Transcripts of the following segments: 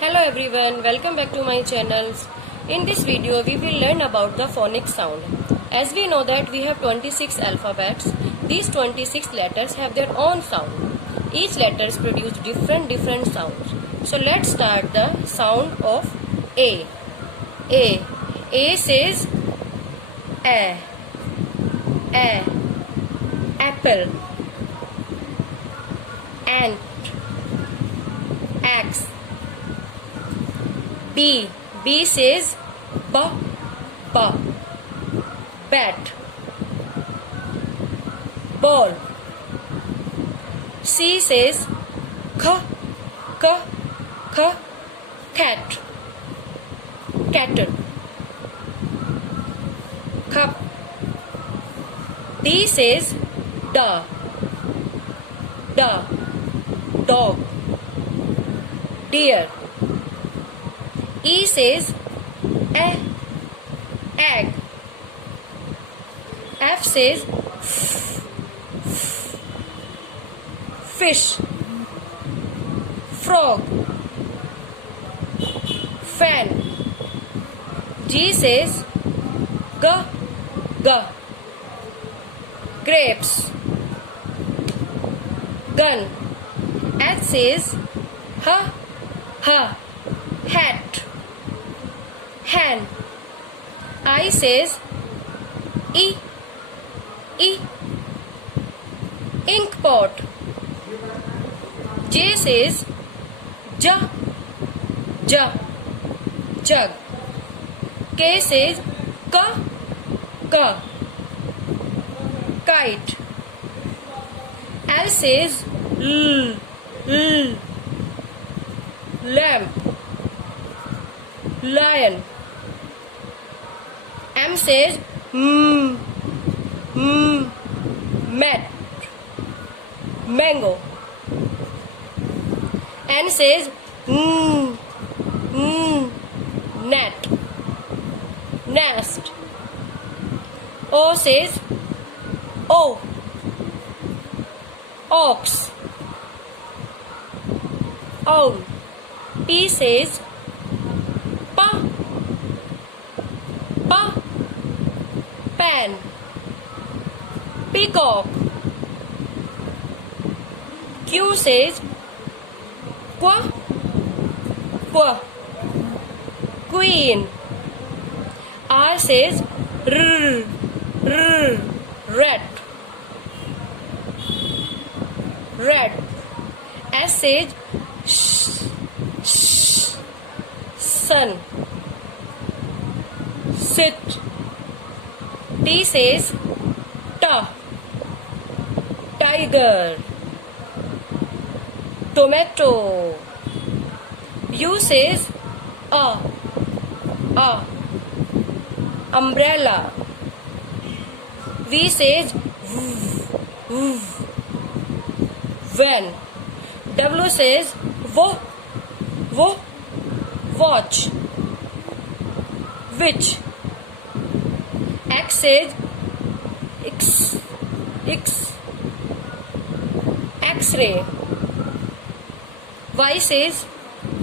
Hello everyone, welcome back to my channel. In this video we will learn about the phonics sound. As we know that we have 26 alphabets, these 26 letters have their own sound. Each letters produce different sounds. So let's start the sound of A. A. A says A. A. Apple. Ant. Axe. B. B says B. B. Bat. Ball. C says K. K. K. Cat. Cattle. Cup. D says Da. Da. Dog. Deer. E says egg. F says fish. Frog. Fan. G says g. Grapes. Gun. H says hat. Hand. I says E. Ink pot. J says Jug. K says Kite. L says Lamp. Lion. M says mat. Mango. N says net. Nest. O says ox. Owl. P says pan. Peacock. Q says queen. R says rat. S says sun. Sit. T says tiger. Tomato. U says umbrella. V says van. W says watch. Which. X says X-ray. Y says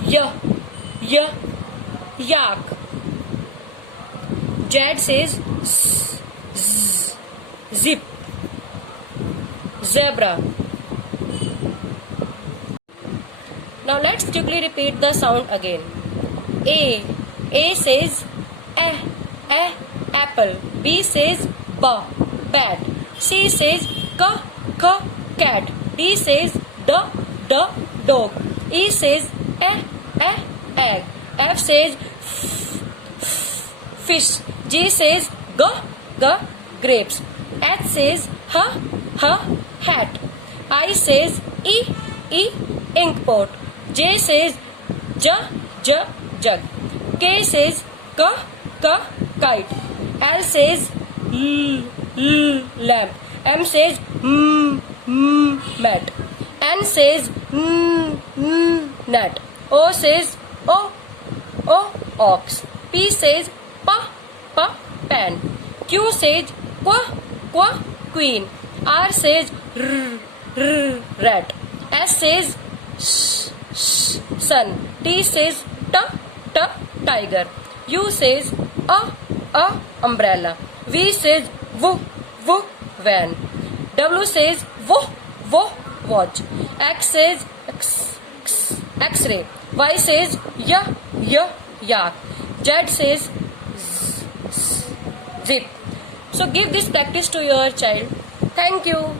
yak. Z says zip. Zebra. Now let's quickly repeat the sound again. A says apple. B says bat. C says cat. D says dog. E says egg. F says fish. G says grapes. H says hat. I says ink pot. J says jug. K says kite. L says lamp. M says mat. N says nut. O says ox. P says pan. Q says queen. R says rat. S says sun. T says t, tiger. U says umbrella. V says v, van. W says watch. X says X-ray. Y says yak. Z says zip. So give this practice to your child. Thank you.